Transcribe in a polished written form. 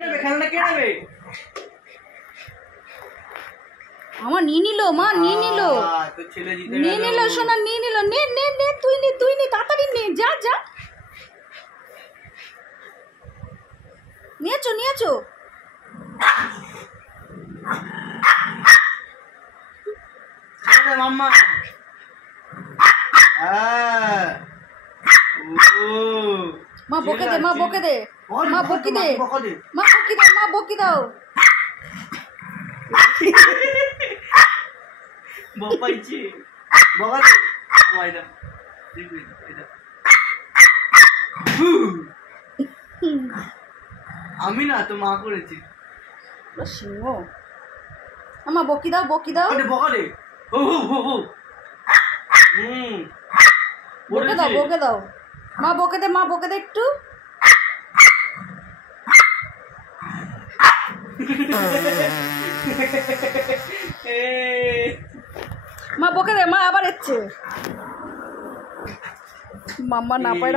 আমার নিয়ে নিল, মা নিয়ে নিল, নিয়ে নিল সোনা, নিয়ে নিল। নে নে নে, তুই নে, তুই নে, তাড়াতাড়ি নে, যা যা। নিয়েছো নিয়েছো। মাম্মা মা বকে দে, মা বকে দে, মা বকি দে, মা বকি দাও, মা বকি দাও। বকাইছি বকাতে ওইটা দেখবি এটা আমি না তো মা করেছি সিংহ। মা বকি দাও, বকি দাও, বকারে ও হো হো বকে দাও, বকে দাও। মা বকে দে, মা বকে দে একটু। মা বকে দে, মা আবার এসছে। মাম্মা না পায়রা